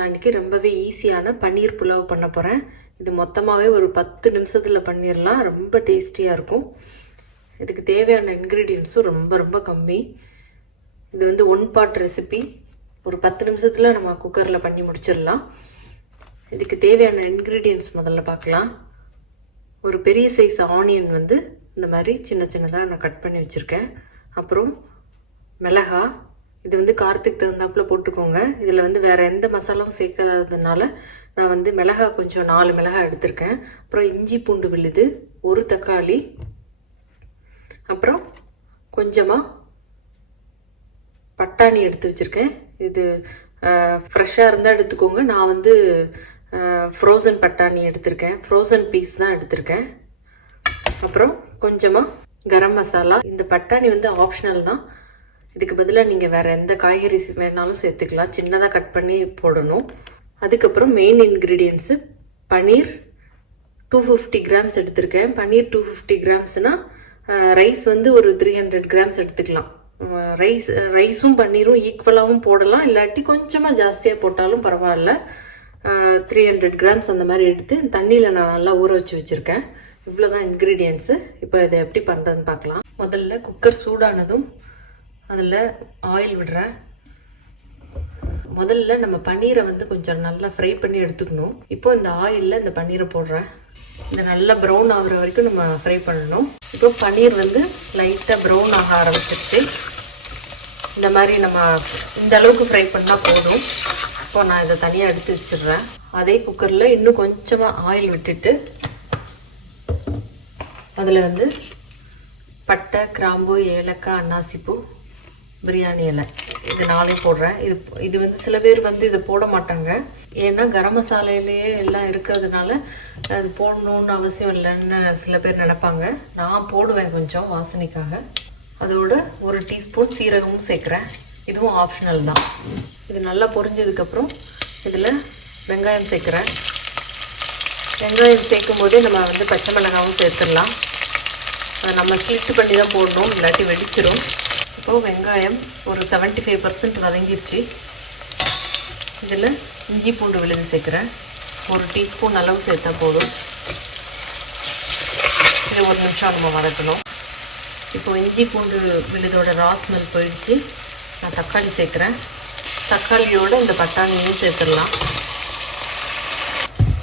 நான் இன்றைக்கி ரொம்பவே ஈஸியான பன்னீர் புலாவ் பண்ண போகிறேன் இது மொத்தமாகவே ஒரு பத்து நிமிஷத்தில் பண்ணிடலாம் ரொம்ப டேஸ்டியாக இருக்கும். இதுக்கு தேவையான இன்க்ரீடியன்ஸும் ரொம்ப ரொம்ப கம்மி. இது வந்து ஒன் பார்ட் ரெசிபி ஒரு பத்து நிமிஷத்தில் நம்ம குக்கரில் பண்ணி முடிச்சிடலாம் இதுக்கு தேவையான இன்க்ரீடியன்ஸ் முதல்ல பார்க்கலாம் ஒரு பெரிய சைஸ் ஆனியன் வந்து இந்த மாதிரி சின்ன சின்னதாக நான் கட் பண்ணி வச்சுருக்கேன். அப்புறம் மிளகா இது வந்து காரத்துக்கு தகுந்தாப்புல போட்டுக்கோங்க. இதில் வந்து வேறு எந்த மசாலாவும் சேர்க்காததுனால நான் வந்து மிளகா கொஞ்சம் நாலு மிளகா எடுத்திருக்கேன். அப்புறம் இஞ்சி பூண்டு விழுது ஒரு தக்காளி அப்புறம் கொஞ்சமாக பட்டாணி எடுத்து வச்சுருக்கேன். இது ஃப்ரெஷ்ஷாக இருந்தால் எடுத்துக்கோங்க. நான் வந்து ஃப்ரோசன் பட்டாணி எடுத்திருக்கேன். ஃப்ரோசன் பீஸ் தான் எடுத்திருக்கேன். அப்புறம் கொஞ்சமாக கரம் மசாலா. இந்த பட்டாணி வந்து ஆப்ஷனல் தான். இதுக்கு பதிலாக நீங்கள் வேறு எந்த காய்கறி வேணாலும் சேர்த்துக்கலாம். சின்னதாக கட் பண்ணி போடணும். அதுக்கப்புறம் main ingredients paneer two fifty grams எடுத்திருக்கேன். பன்னீர் டூ ஃபிஃப்டி கிராம்ஸ்னால் ரைஸ் வந்து ஒரு த்ரீ ஹண்ட்ரட் கிராம்ஸ் எடுத்துக்கலாம். ரைஸ் ரைஸும் பன்னீரும் ஈக்குவலாகவும் போடலாம். இல்லாட்டி கொஞ்சமாக ஜாஸ்தியாக போட்டாலும் பரவாயில்ல. த்ரீ ஹண்ட்ரட் கிராம்ஸ் அந்த மாதிரி எடுத்து தண்ணியில் நான் நல்லா ஊற வச்சு வச்சுருக்கேன். இவ்வளோ தான் இன்க்ரீடியன்ஸு இப்போ இதை எப்படி பண்ணுறதுன்னு பார்க்கலாம். முதல்ல குக்கர் சூடானதும் அதில் ஆயில் விடுறேன். முதல்ல நம்ம பன்னீரை வந்து கொஞ்சம் நல்லா ஃப்ரை பண்ணி எடுத்துக்கணும். இப்போ இந்த ஆயிலில் இந்த பன்னீரை போடுறேன். இந்த நல்லா ப்ரௌன் ஆகுற வரைக்கும் நம்ம ஃப்ரை பண்ணணும். இப்போ பன்னீர் வந்து லைட்டாக ப்ரௌன் ஆக ஆரம்பிச்சிருச்சு. இந்த மாதிரி நம்ம இந்த அளவுக்கு ஃப்ரை பண்ணால் போதும். இப்போ நான் இதை தனியாக எடுத்து வச்சிடுறேன். அதே குக்கரில் இன்னும் கொஞ்சமாக ஆயில் விட்டுட்டு அதில் வந்து பட்டை கிராம்பு ஏலக்காய் அன்னாசிப்பூ பிரியாணி இலை. இது நாளையும் போடுறேன். இது இது வந்து சில பேர் வந்து இதை போட மாட்டாங்க. ஏன்னா கரம் மசாலையிலேயே எல்லாம் இருக்கிறதுனால அது போடணுன்னு அவசியம் இல்லைன்னு சில பேர் நினைப்பாங்க. நான் போடுவேன் கொஞ்சம் வாசனைக்காக. அதோட ஒரு டீஸ்பூன் சீரகமும் சேர்க்குறேன். இதுவும் ஆப்ஷனல் தான். இது நல்லா பொரிஞ்சதுக்கப்புறம் இதில் வெங்காயம் சேர்க்குறேன். வெங்காயம் சேர்க்கும் போதே நம்ம வந்து பச்சை மிளகாவும் சேர்த்துடலாம். அதை நம்ம ஸ்லிட்டு பண்ணி தான் போடணும். இல்லாட்டி வெடிச்சிடும் இப்போது வெங்காயம் ஒரு செவன்ட்டி ஃபைவ் பர்சன்ட் வதங்கிருச்சு. இதில் இஞ்சி பூண்டு விழுது சேர்க்குறேன். ஒரு டீஸ்பூன் அளவு சேர்த்தா போதும். இதை ஒரு நிமிஷம் நம்ம வதக்கணும். இப்போ இஞ்சி பூண்டு விழுதோட ரா ஸ்மெல் போயிடுச்சு. நான் தக்காளி சேர்க்குறேன். தக்காளியோட இந்த பட்டாணியும் சேர்த்துடலாம்.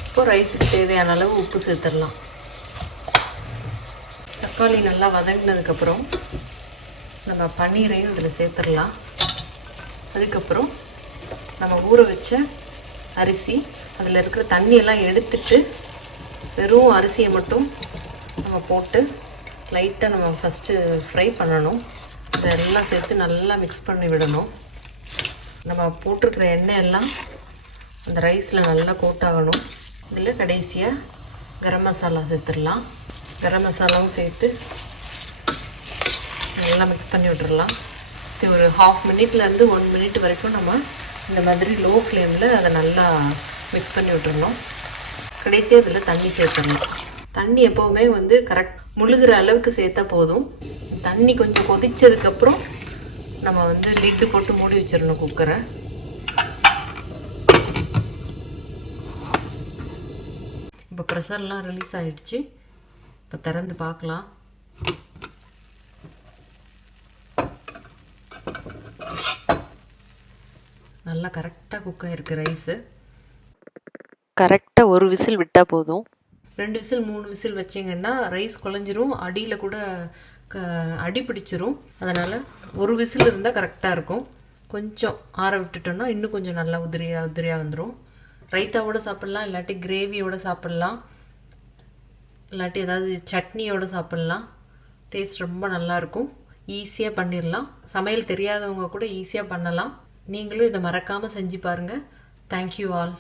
இப்போது ரைஸுக்கு தேவையான அளவு உப்பு சேர்த்துடலாம். தக்காளி நல்லா வதங்கினதுக்கப்புறம் நம்ம பன்னீரையும் இதில் சேர்த்துடலாம். அதுக்கப்புறம் நம்ம ஊற வச்ச அரிசி அதில் இருக்கிற தண்ணியெல்லாம் எடுத்துட்டு வெறும் அரிசியை மட்டும் நம்ம போட்டு லைட்டாக நம்ம ஃபஸ்ட்டு ஃப்ரை பண்ணணும். இதெல்லாம் சேர்த்து நல்லா மிக்ஸ் பண்ணி விடணும். நம்ம போட்டிருக்கிற எண்ணெய் எல்லாம் அந்த ரைஸில் நல்லா கோட் ஆகணும். இதில் கடைசியாக கரம் மசாலா சேர்த்துடலாம். கரம் மசாலாவும் சேர்த்து நல்லா மிக்ஸ் பண்ணி விட்டுறலாம். இது ஒரு ஹாஃப் மினிட்லேருந்து ஒன் மினிட் வரைக்கும் நம்ம இந்த மாதிரி லோ ஃப்ளேமில் அதை நல்லா மிக்ஸ் பண்ணி விட்டுறணும். கடைசியாக இதில் தண்ணி சேர்த்துடணும். தண்ணி எப்போவுமே வந்து கரெக்ட் முழுகிற அளவுக்கு சேர்த்தா போதும். தண்ணி கொஞ்சம் கொதிச்சதுக்கப்புறம் நம்ம வந்து லிட்டு போட்டு மூடி வச்சிடணும் குக்கரை இப்போ ப்ரெஷர்லாம் ரிலீஸ் ஆகிடுச்சு இப்போ திறந்து பார்க்கலாம். நல்லா கரெக்டாக குக் ஆகிருக்கு ரைஸு கரெக்டாக ஒரு விசில் விட்டால் போதும். ரெண்டு விசில் மூணு விசில் வச்சிங்கன்னா ரைஸ் குழஞ்சிரும். அடியில் கூட க அடி பிடிச்சிரும். அதனால் ஒரு விசில் இருந்தால் கரெக்டாக இருக்கும். கொஞ்சம் ஆற விட்டுட்டோம்னா இன்னும் கொஞ்சம் நல்லா உதிரியாக உதிரியாக வந்துடும் ரைத்தாவோட சாப்பிட்லாம் இல்லாட்டி கிரேவியோட சாப்பிட்லாம். இல்லாட்டி ஏதாவது சட்னியோடு சாப்பிட்லாம். டேஸ்ட் ரொம்ப நல்லாயிருக்கும் ஈஸியாக பண்ணிடலாம் சமையல் தெரியாதவங்க கூட ஈஸியாக பண்ணலாம். நீங்களும் இதை மறக்காமல் செஞ்சு பாருங்கள் தேங்க்யூ ஆல்